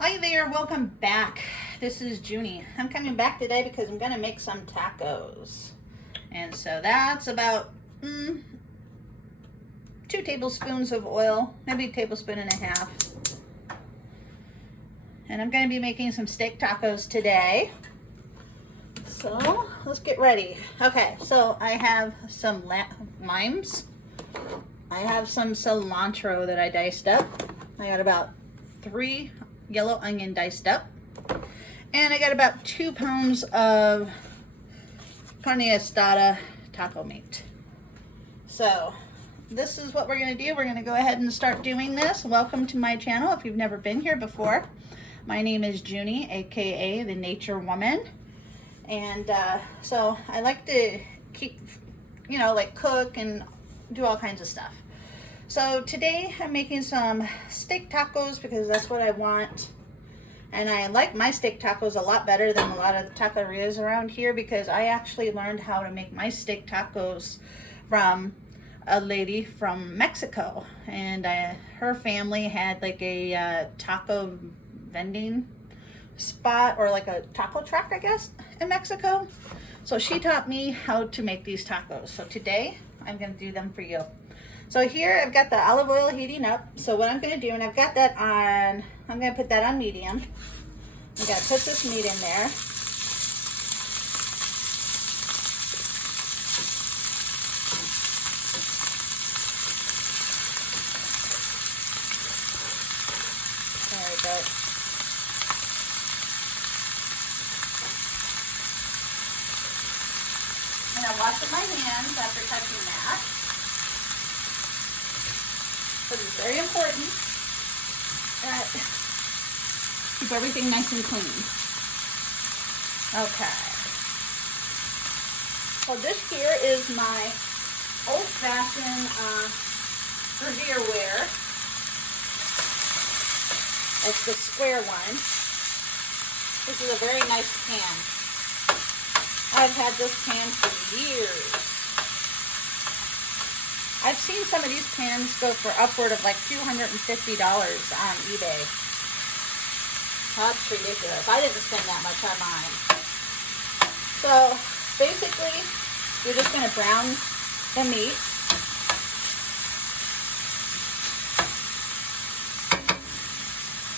Hi there, welcome back. This is Junie. I'm coming back today because I'm gonna make some tacos. And so that's about 2 tablespoons of oil, maybe a tablespoon and a half. And I'm gonna be making some steak tacos today. So let's get ready. Okay, so I have some limes. I have some cilantro that I diced up. I got about 3 yellow onion diced up. And I got about 2 pounds of carne asada taco meat. So this is what we're gonna do. We're gonna go ahead and start doing this. Welcome to my channel if you've never been here before. My name is Junie, aka the Nature Woman. And so I like to keep, like cook and do all kinds of stuff. So today I'm making some steak tacos because that's what I want. And I like my steak tacos a lot better than a lot of the taquerias around here because I actually learned how to make my steak tacos from a lady from Mexico. And her family had like a taco vending spot or like a taco truck, I guess, in Mexico. So she taught me how to make these tacos. So today I'm going to do them for you. So here I've got the olive oil heating up. So what I'm going to do, and I've got that on, I'm going to put that on medium. I'm going to put this meat in there. There we go. And I'm washing my hands after touching that. So it's very important that keep everything nice and clean. Okay. So this here is my old-fashioned Revere. It's the square one. This is a very nice pan. I've had this pan for years. I've seen some of these pans go for upward of like $250 on eBay. That's ridiculous. I didn't spend that much on mine. So basically, you're just going to brown the meat.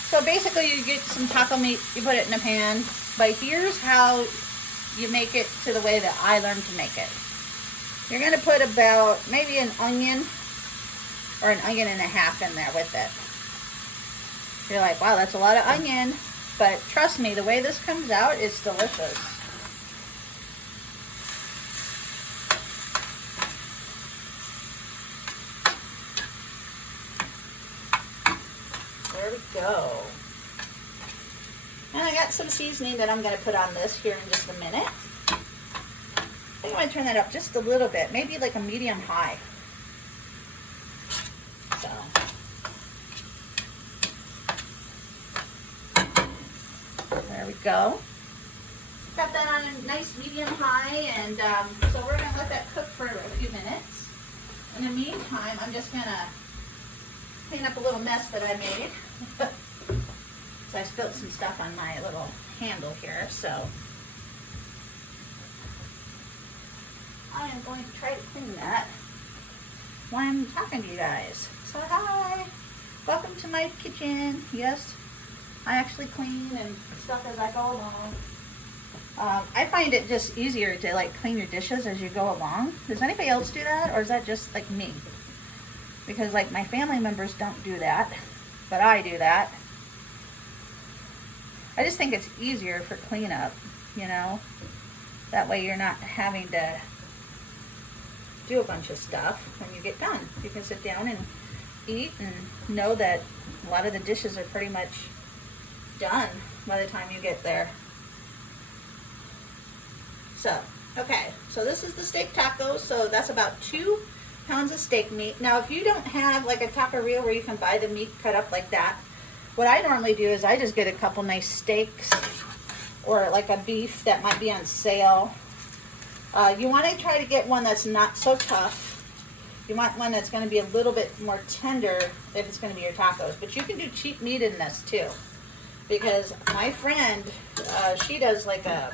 So basically, you get some taco meat, you put it in a pan. But here's how you make it to the way that I learned to make it. You're going to put about maybe an onion or an onion and a half in there with it. You're like, wow, that's a lot of onion. But trust me, the way this comes out is delicious. There we go. And I got some seasoning that I'm going to put on this here in just a minute. I think I'm going to turn that up just a little bit, maybe like a medium high. So. There we go. Got that on a nice medium high, and so we're going to let that cook for a few minutes. In the meantime, I'm just going to clean up a little mess that I made. So I spilled some stuff on my little handle here, so I am going to try to clean that while I'm talking to you guys. So hi, welcome to my kitchen. Yes, I actually clean and stuff as I go along. I find it just easier to like clean your dishes as you go along. Does anybody else do that, or is that just like me? Because like my family members don't do that, but I do that. I just think it's easier for cleanup, That way you're not having to do a bunch of stuff when you get done. You can sit down and eat and know that a lot of the dishes are pretty much done by the time you get there. So, okay, so this is the steak tacos. So that's about 2 pounds of steak meat. Now, if you don't have like a taqueria where you can buy the meat cut up like that, what I normally do is I just get a couple nice steaks or like a beef that might be on sale. You want to try to get one that's not so tough. You want one that's going to be a little bit more tender if it's going to be your tacos. But you can do cheap meat in this too. because my friend, she does like a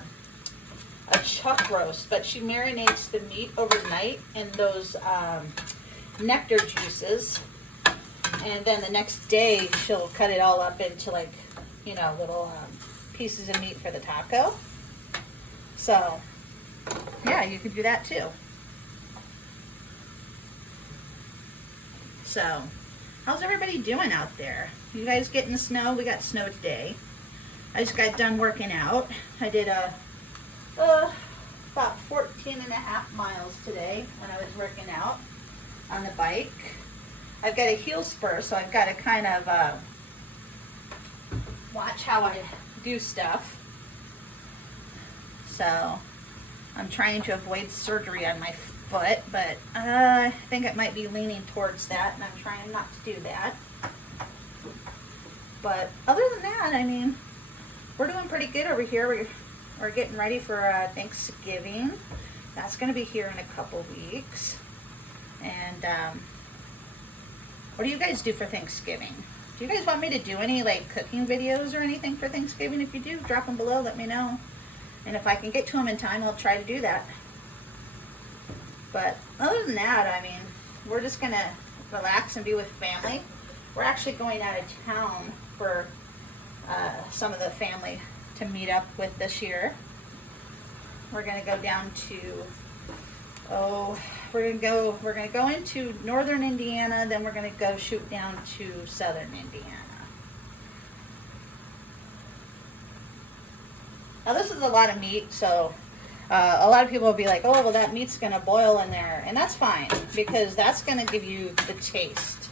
chuck roast, but she marinates the meat overnight in those nectar juices, and then the next day she'll cut it all up into like, you know, little pieces of meat for the taco. So yeah, you could do that too. So how's everybody doing out there? You guys getting the snow? We got snow today. I just got done working out. I did about 14.5 miles today when I was working out on the bike. I've got a heel spur, so I've got to kind of watch how I do stuff. So I'm trying to avoid surgery on my foot, but I think it might be leaning towards that, and I'm trying not to do that. But other than that, I mean, we're doing pretty good over here. We're getting ready for Thanksgiving. That's going to be here in a couple weeks. And what do you guys do for Thanksgiving? Do you guys want me to do any like cooking videos or anything for Thanksgiving? If you do, drop them below, let me know. And if I can get to them in time, I'll try to do that. But other than that, I mean, we're just going to relax and be with family. We're actually going out of town for some of the family to meet up with this year. We're going to go down to, we're going to go into northern Indiana, then we're going to go shoot down to southern Indiana. Now this is a lot of meat, so a lot of people will be like, oh, well that meat's going to boil in there. And that's fine, because that's going to give you the taste.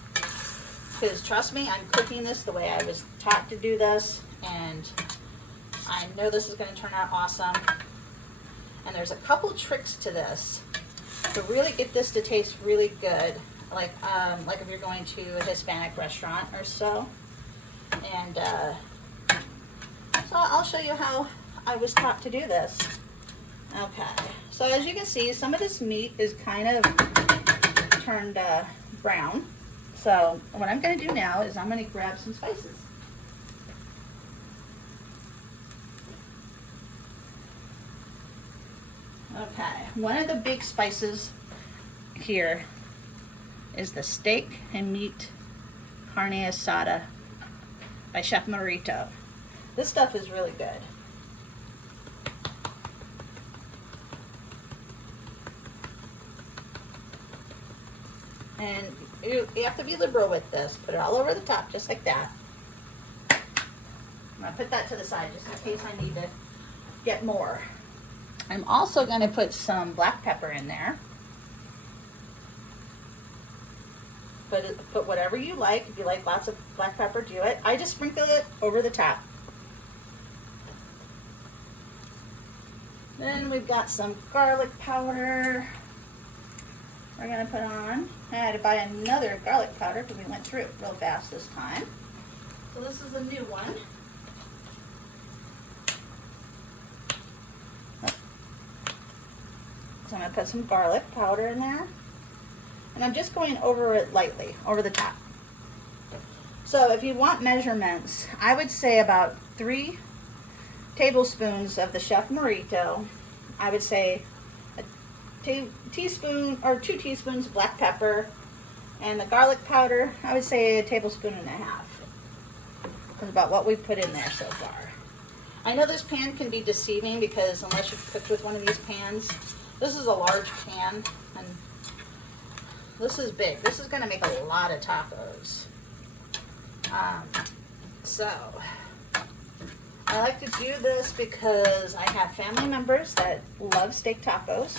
Because trust me, I'm cooking this the way I was taught to do this, and I know this is going to turn out awesome. And there's a couple tricks to this to really get this to taste really good, like if you're going to a Hispanic restaurant or so. And so I'll show you how I was taught to do this. Okay, so as you can see, some of this meat is kind of turned brown. So what I'm going to do now is I'm going to grab some spices. Okay, one of the big spices here is the steak and meat carne asada by Chef Marito. This stuff is really good. And you have to be liberal with this. Put it all over the top, just like that. I'm going to put that to the side just in case I need to get more. I'm also going to put some black pepper in there. Put whatever you like. If you like lots of black pepper, do it. I just sprinkle it over the top. Then we've got some garlic powder we're going to put on. I had to buy another garlic powder because we went through it real fast this time. So this is a new one. So I'm going to put some garlic powder in there. And I'm just going over it lightly, over the top. So if you want measurements, I would say about 3 tablespoons of the Chef Marito. I would say a teaspoon or 2 teaspoons of black pepper. And the garlic powder, I would say 1.5 tablespoons. That's about what we've put in there so far. I know this pan can be deceiving because unless you've cooked with one of these pans, this is a large pan, and this is big. This is going to make a lot of tacos. So I like to do this because I have family members that love steak tacos.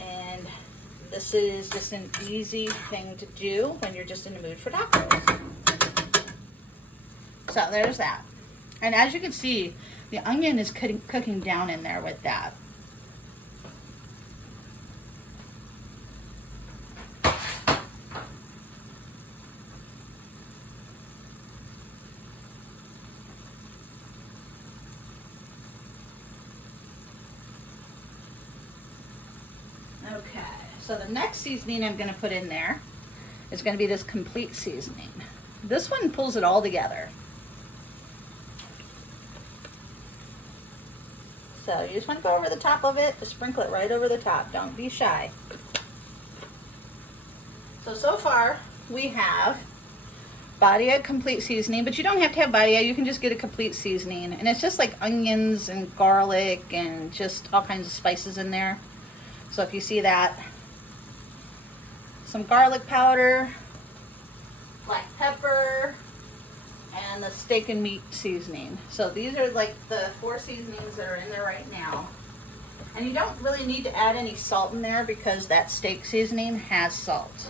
And this is just an easy thing to do when you're just in the mood for tacos. So there's that. And as you can see, the onion is cooking down in there with that. Okay, so the next seasoning I'm going to put in there is going to be this complete seasoning. this one pulls it all together. So you just want to go over the top of it, just sprinkle it right over the top. Don't be shy. So far we have Badia complete seasoning, but you don't have to have Badia. You can just get a complete seasoning. And it's just like onions and garlic and just all kinds of spices in there. So if you see that, some garlic powder, black pepper, and the steak and meat seasoning. So these are like the 4 seasonings that are in there right now. And you don't really need to add any salt in there because that steak seasoning has salt.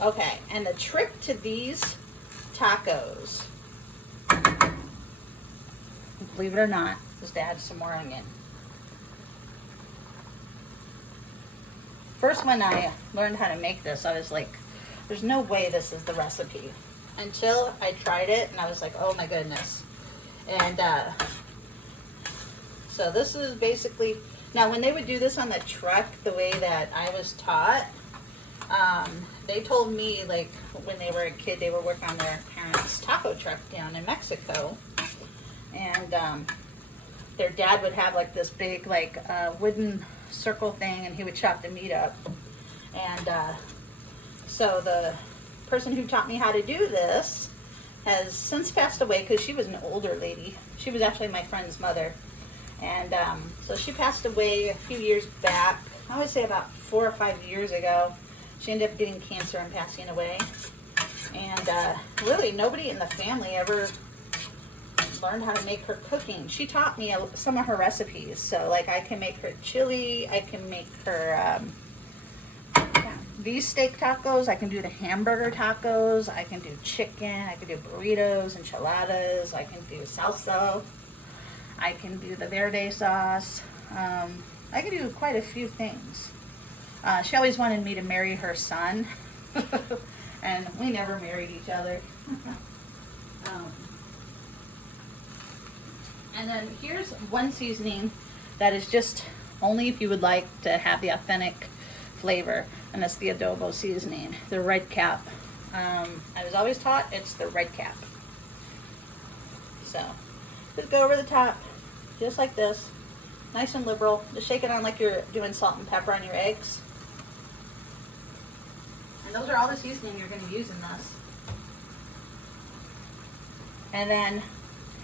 Okay, and the trick to these tacos, believe it or not, is to add some more onion. First, when I learned how to make this, I was like, there's no way this is the recipe. Until I tried it, and I was like, oh my goodness. And so this is basically, now when they would do this on the truck, the way that I was taught, they told me, like, when they were a kid, they were working on their parents' taco truck down in Mexico. And their dad would have, like, this big, like, wooden circle thing, and he would chop the meat up. And so the person who taught me how to do this has since passed away because she was an older lady. She was actually my friend's mother. And so she passed away a few years back, I would say about 4 or 5 years ago. She ended up getting cancer and passing away. And really nobody in the family ever learned how to make her cooking. She taught me some of her recipes. So like I can make her chili, I can make her these steak tacos, I can do the hamburger tacos, I can do chicken, I can do burritos, enchiladas, I can do salsa, I can do the verde sauce. I can do quite a few things. She always wanted me to marry her son, and we never married each other. And then here's one seasoning that is just only if you would like to have the authentic flavor, and that's the adobo seasoning, the red cap. I was always taught it's the red cap. So just go over the top, just like this, nice and liberal. Just shake it on like you're doing salt and pepper on your eggs. And those are all the seasoning you're going to use in this. And then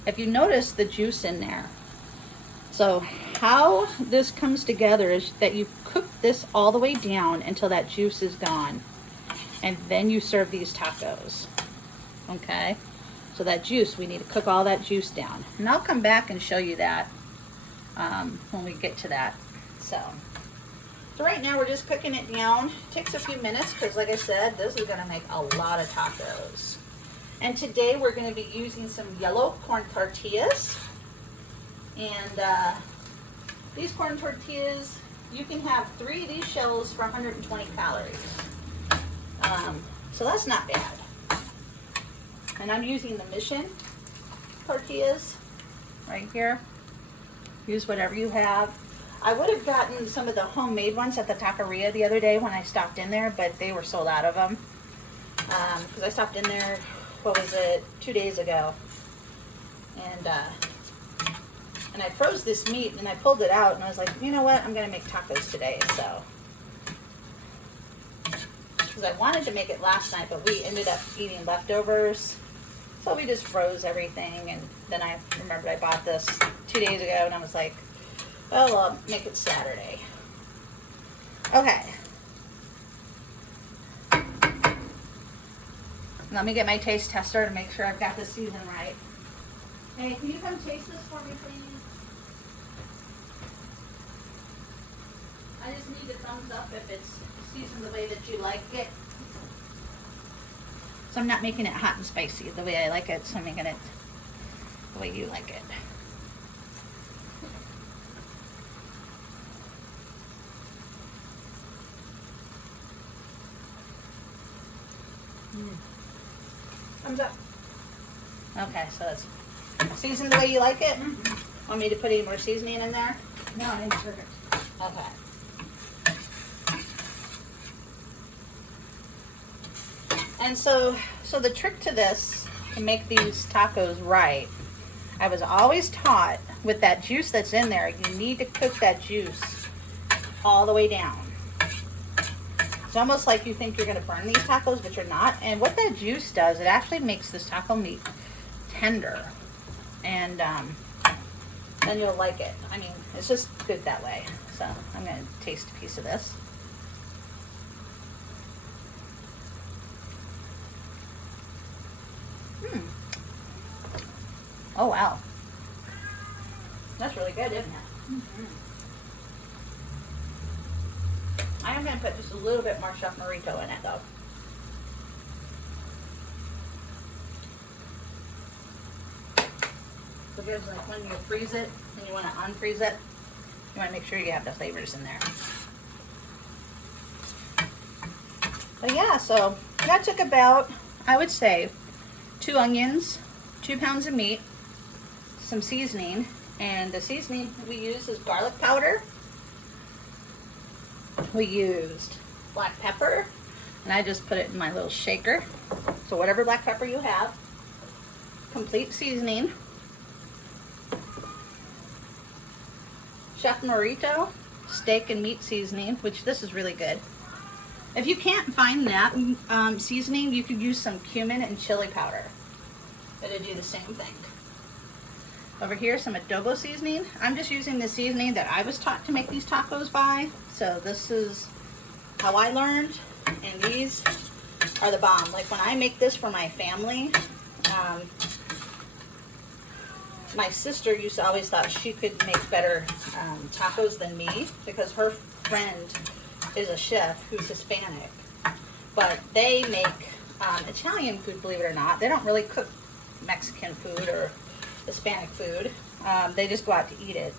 if you notice the juice in there, so how this comes together is that you cook this all the way down until that juice is gone, and then you serve these tacos. Okay, so that juice, we need to cook all that juice down, and I'll come back and show you that when we get to that. So right now we're just cooking it down. It takes a few minutes because, like I said, this is going to make a lot of tacos. And today we're going to be using some yellow corn tortillas. And these corn tortillas, you can have 3 of these shells for 120 calories. So that's not bad. And I'm using the Mission tortillas right here. Use whatever you have. I would have gotten some of the homemade ones at the taqueria the other day when I stopped in there, but they were sold out of them. Because I stopped in there, what was it, 2 days ago. And I froze this meat, and I pulled it out, and I was like, you know what, I'm going to make tacos today, so. Because I wanted to make it last night, but we ended up eating leftovers. So we just froze everything, and then I remembered I bought this 2 days ago, and I was like, well, I'll make it Saturday. Okay. Let me get my taste tester to make sure I've got the season right. Hey, can you come taste this for me, please? I just need a thumbs up if it's seasoned the way that you like it. So I'm not making it hot and spicy the way I like it, so I'm making it the way you like it. Thumbs up. Okay, so it's seasoned the way you like it. Want me to put any more seasoning in there? No, I need burgers. Okay. And so the trick to this, to make these tacos right, I was always taught with that juice that's in there, you need to cook that juice all the way down. It's almost like you think you're going to burn these tacos, but you're not. And what that juice does, it actually makes this taco meat tender. And then you'll like it. I mean, it's just good that way. So I'm going to taste a piece of this. Oh, wow. That's really good, isn't it? Mm-hmm. I am going to put just a little bit more Chef Marito in it, though. Because like when you freeze it and you want to unfreeze it, you want to make sure you have the flavors in there. But yeah, so that took about, I would say, 2 onions, 2 pounds of meat, some seasoning, and the seasoning we used is garlic powder. We used black pepper, and I just put it in my little shaker. So whatever black pepper you have, complete seasoning. Chef Marito steak and meat seasoning, which this is really good. If you can't find that seasoning, you could use some cumin and chili powder. It'll do the same thing. Over here, some adobo seasoning. I'm just using the seasoning that I was taught to make these tacos by. So this is how I learned, and these are the bomb. Like when I make this for my family, my sister used to always thought she could make better tacos than me because her friend is a chef who's Hispanic. But they make Italian food, believe it or not. They don't really cook Mexican food or Hispanic food. They just go out to eat it.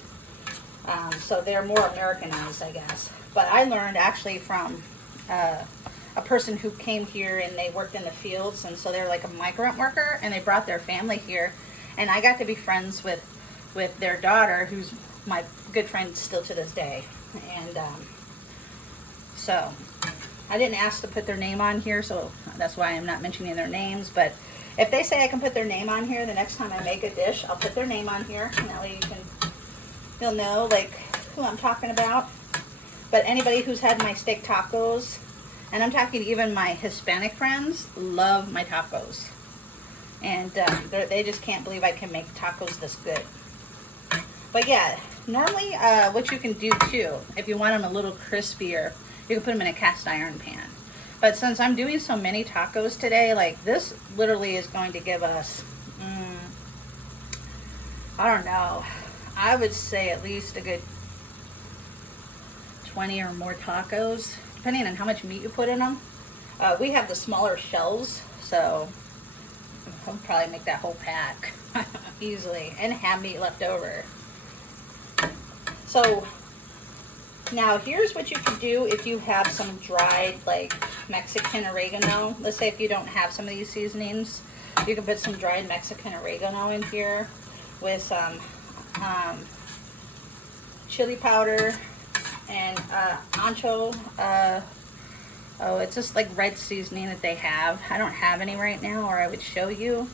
So they're more Americanized, I guess. But I learned actually from a person who came here and they worked in the fields, and so they're like a migrant worker, and they brought their family here. And I got to be friends with their daughter, who's my good friend still to this day. And so I didn't ask to put their name on here, so that's why I'm not mentioning their names. But if they say I can put their name on here, the next time I make a dish, I'll put their name on here, and that way you'll know like who I'm talking about. But anybody who's had my steak tacos, and I'm talking even my Hispanic friends, love my tacos. And they just can't believe I can make tacos this good. But yeah, normally what you can do too, if you want them a little crispier, you can put them in a cast iron pan. But since I'm doing so many tacos today, like this literally is going to give us, I don't know, I would say at least a good 20 or more tacos, depending on how much meat you put in them. We have the smaller shells, so I'll probably make that whole pack easily, and have meat left over. So now here's what you can do if you have some dried like Mexican oregano. Let's say if you don't have some of these seasonings, you can put some dried Mexican oregano in here with some chili powder and ancho. Oh, it's just like red seasoning that they have. I don't have any right now, or I would show you.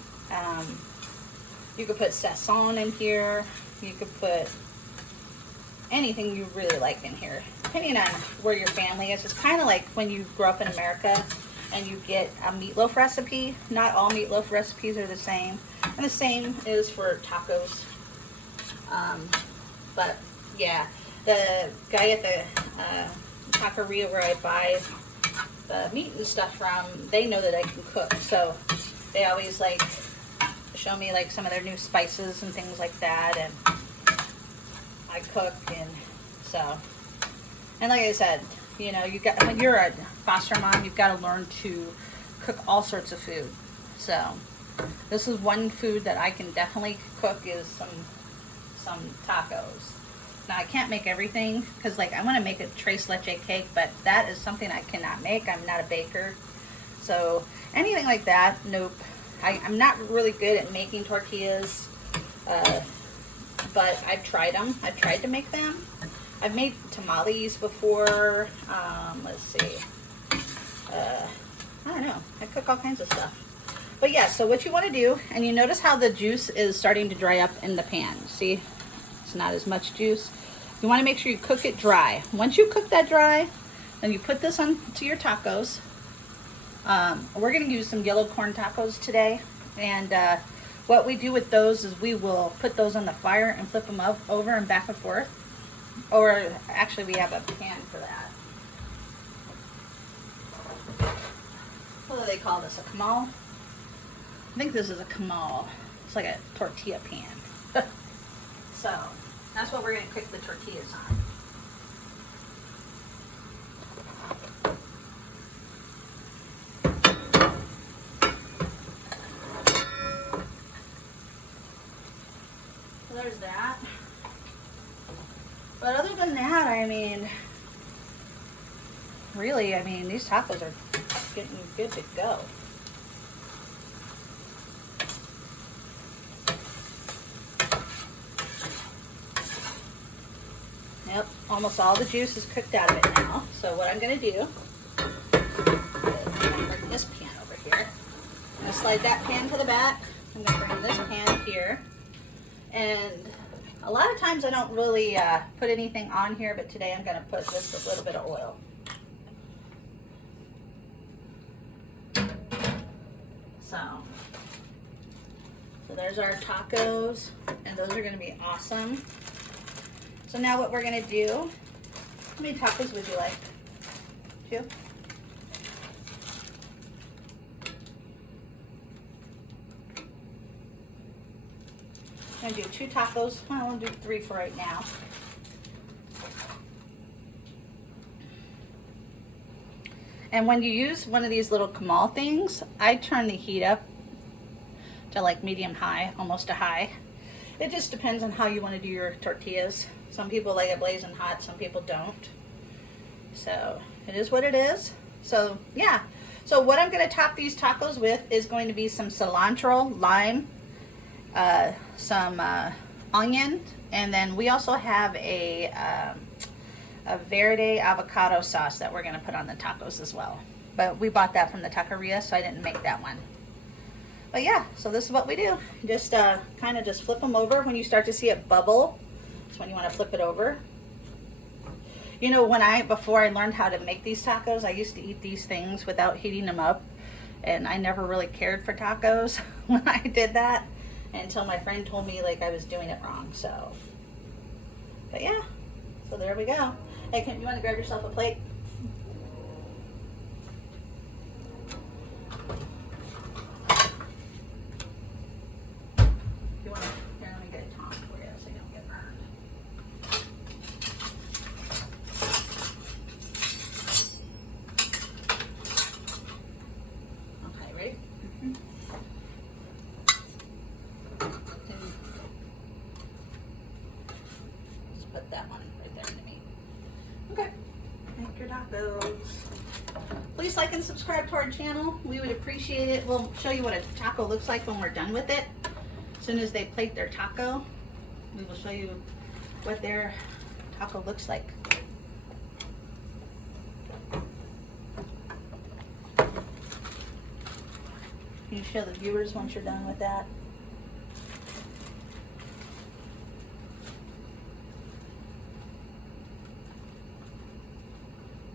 You could put sazon in here. You could put anything you really like in here, depending on where your family is. It's kind of like when you grow up in America and you get a meatloaf recipe. Not all meatloaf recipes are the same, and the same is for tacos. But yeah, the guy at the taqueria where I buy the meat and stuff from, they know that I can cook, so they always like show me like some of their new spices and things like that, and I cook. And so, and like I said, you know, when you're a foster mom, you've got to learn to cook all sorts of food. So this is one food that I can definitely cook, is some tacos. Now I can't make everything because like I want to make a tres leche cake, but that is something I cannot make. I'm not a baker. So anything like that, nope. I'm not really good at making tortillas. but I've tried them. I've tried to make them. I've made tamales before. Let's see. I don't know. I cook all kinds of stuff. But yeah, so what you want to do, and you notice how the juice is starting to dry up in the pan. See, it's not as much juice. You want to make sure you cook it dry. Once you cook that dry, then you put this onto your tacos. We're going to use some yellow corn tacos today. And what we do with those is we will put those on the fire and flip them up, over and back and forth. Or actually we have a pan for that. What do they call this? A comal? I think this is a comal. It's like a tortilla pan. So that's what we're going to cook the tortillas on. So there's that. But other than that, I mean, really, I mean, these tacos are getting good to go. Yep, almost all the juice is cooked out of it now. So what I'm going to do is I'm going to bring this pan over here. I'm going to slide that pan to the back. I'm going to bring this pan here. And a lot of times I don't really put anything on here, but today I'm going to put just a little bit of oil. So there's our tacos, and those are going to be awesome. So now what we're going to do, how many tacos would you like? 2? I'm going to do 2 tacos. Well, I'll do 3 for right now. And when you use one of these little comal things, I turn the heat up to like medium high, almost a high. It just depends on how you want to do your tortillas. Some people like it blazing hot, some people don't. So it is what it is. So yeah. So what I'm going to top these tacos with is going to be some cilantro, lime, some onion, and then we also have a verde avocado sauce that we're going to put on the tacos as well. But we bought that from the taqueria, so I didn't make that one. But yeah, so this is what we do. Just kind of just flip them over. When you start to see it bubble, that's when you want to flip it over. You know, before I learned how to make these tacos, I used to eat these things without heating them up. And I never really cared for tacos when I did that, until my friend told me like I was doing it wrong. So, but yeah, so there we go. Hey, you want to grab yourself a plate? You want to, here, let me get a tong for you so you don't get burned. Okay, ready? Mm-hmm. Just put that one right there in the meat. Okay, make your tacos. Please like and subscribe to our channel. We would appreciate it. We'll show you what a taco looks like when we're done with it. As soon as they plate their taco, we will show you what their taco looks like. Can you show the viewers once you're done with that?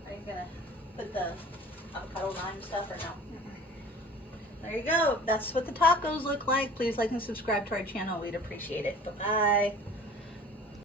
Are you gonna put the avocado lime stuff or no? There you go. That's what the tacos look like. Please like and subscribe to our channel. We'd appreciate it. Bye-bye.